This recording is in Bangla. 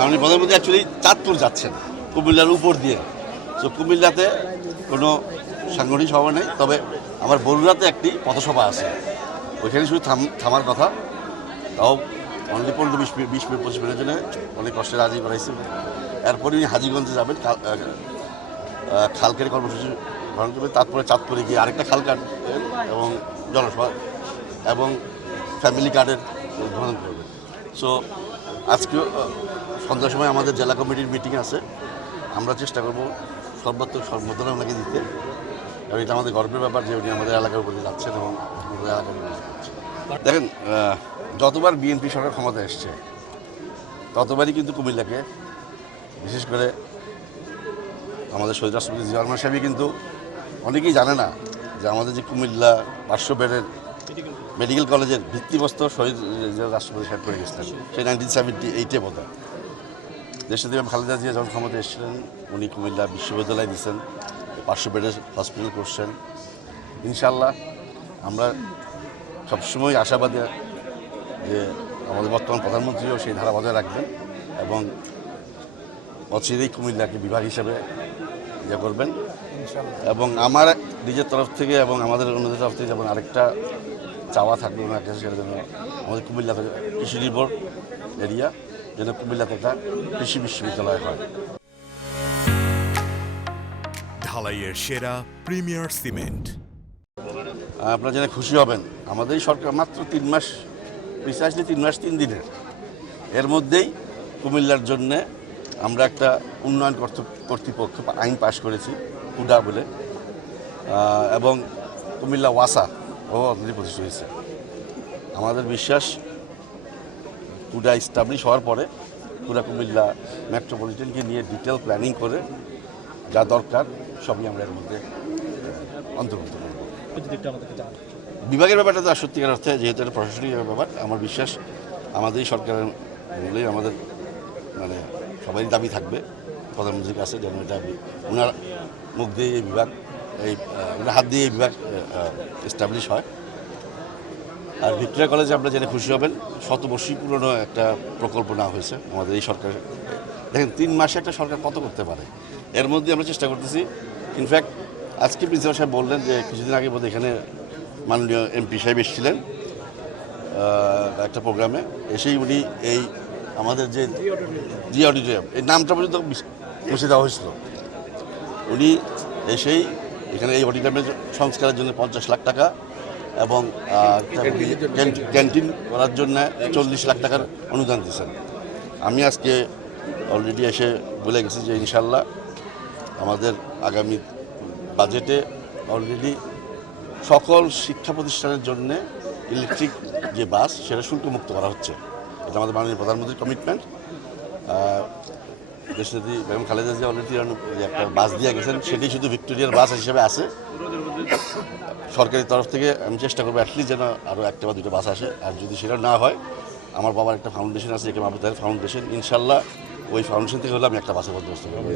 মাননীয় প্রধানমন্ত্রী অ্যাকচুয়ালি চাঁদপুর যাচ্ছেন কুমিল্লার উপর দিয়ে। তো কুমিল্লাতে কোনো সাংগঠনিক সভা নেই, তবে আমার বরুড়াতে একটি পথসভা আছে, ওইখানে শুধু থামার কথা। তাও অনলি 15-20-25 মিনিটের জন্য অনেক কষ্টে রাজি করাইছে। এরপরে উনি হাজীগঞ্জে যাবেন, খালকের কর্মসূচি গ্রহণ করবেন। তারপরে চাঁদপুরে গিয়ে আরেকটা খাল কার্ড এবং জনসভা এবং ফ্যামিলি কার্ডের গ্রহণ করবেন। সো আজকেও সন্ধ্যার সময় আমাদের জেলা কমিটির মিটিং আছে। আমরা চেষ্টা করব সর্বাত্মক সম্বোধনা ওনাকে দিতে, এবং এটা আমাদের গর্বের ব্যাপার যে উনি আমাদের এলাকার উপরে যাচ্ছেন এবং আমাদের এলাকার উপরে যাচ্ছেন। দেখেন, যতবার বিএনপি সরকার ক্ষমতা এসছে ততবারই কিন্তু কুমিল্লাকে, বিশেষ করে আমাদের শহীদ রাষ্ট্রপতি জিয়া রহমান সাহেবই, কিন্তু অনেকেই জানে না যে আমাদের যে কুমিল্লা 500 বেডের মেডিকেল কলেজের ভিত্তিপ্রস্তর শহীদ রাষ্ট্রপতি সাহেব করে গেছিলেন, সেই 1978-এ বোধ হয়। দেশে খালেদা জিয়া যখন ক্ষমতা এসেছিলেন উনি কুমিল্লা বিশ্ববিদ্যালয় দিয়েছেন, 500 বেডের হসপিটাল করছেন। ইনশাল্লাহ আমরা সবসময় আশাবাদী যে আমাদের বর্তমান প্রধানমন্ত্রীও সেই ধারা বজায় রাখবেন এবং অচিরেই কুমিল্লাকে বিভাগ হিসেবে ইয়ে করবেন। এবং আমার নিজের তরফ থেকে এবং আমাদের অন্যদের তরফ থেকে যেমন আরেকটা চাওয়া থাকবে ওনার কাছে, সেটা জন্য আমাদের কুমিল্লাতে কৃষি নির্ভর এরিয়া, যেন কুমিল্লাতে একটা কৃষি বিশ্ববিদ্যালয় হয়। ঢালাইয়ের সেরা প্রিমিয়ার সিমেন্ট। আপনারা জেনে খুশি হবেন, আমাদের এই সরকার মাত্র 3 মাস, প্রিসাইসলি 3 মাস 3 দিনের এর মধ্যেই কুমিল্লার জন্যে আমরা একটা উন্নয়ন কর্তৃপক্ষ আইন পাশ করেছি, কুডা বলে, এবং কুমিল্লা ওয়াসা ও অলরেডি প্রতিষ্ঠা হয়েছে। আমাদের বিশ্বাস কুডা ইস্টাবলিশ হওয়ার পরে পুরা কুমিল্লা মেট্রোপলিটনকে নিয়ে ডিটেল প্ল্যানিং করে যা দরকার সবই আমরা এর মধ্যে অন্তর্ভুক্ত করব। বিভাগের ব্যাপারটা তো সত্যিকার অর্থে যেহেতু এটা প্রশাসনিক ব্যাপার, আমার বিশ্বাস আমাদের এই সরকারের বলেই আমাদের মানে সবাই দাবি থাকবে প্রধানমন্ত্রীর কাছে যেন এটা ওনার মুখ দিয়ে এই বিভাগ, এই ওনার হাত দিয়ে এই বিভাগ এস্টাবলিশ হয়। আর ভিক্টোরিয়া কলেজে আপনারা জেনে খুশি হবেন, 100 বর্ষই পুরনো একটা প্রকল্প নেওয়া হয়েছে আমাদের এই সরকার। দেখেন 3 মাসে একটা সরকার কত করতে পারে, এর মধ্যে আমরা চেষ্টা করতেছি। ইনফ্যাক্ট আজকে প্রিন্সিপাল সাহেব বললেন যে কিছুদিন আগে বোধহয় এখানে মাননীয় এমপি সাহেব এসেছিলেন একটা প্রোগ্রামে, এসেই উনি এই আমাদের যে জি অডিটোরিয়াম, এই নামটা পর্যন্ত মুছে দেওয়া হয়েছিল, উনি এসেই এখানে এই অডিটোরিয়ামের সংস্কারের জন্য 50 লাখ টাকা এবং ক্যান্টিন করার জন্য 40 লাখ টাকার অনুদান দিয়েছেন। আমি আজকে অলরেডি এসে বলে গেছি যে ইনশাল্লাহ আমাদের আগামী বাজেটে অলরেডি সকল শিক্ষা প্রতিষ্ঠানের জন্য ইলেকট্রিক যে বাস সেটা শুল্কমুক্ত করা হচ্ছে। এটা আমাদের মাননীয় প্রধানমন্ত্রীর কমিটমেন্ট। দেশনেত্রী বেগম খালেদা জিয়া অলরেডি একটা বাস দিয়ে গেছেন, সেটি শুধু ভিক্টোরিয়ার বাস হিসেবে আছে। সরকারি তরফ থেকে আমি চেষ্টা করবো অ্যাটলিস্ট যেন আরও 1 বা 2টা বাস আসে। আর যদি সেটা না হয়, আমার বাবার একটা ফাউন্ডেশন আছে, একে মাহবুব তাহের ফাউন্ডেশন, ইনশাল্লাহ ওই ফাউন্ডেশন থেকে হলে আমি একটা বাসের বন্দোবস্ত করবো।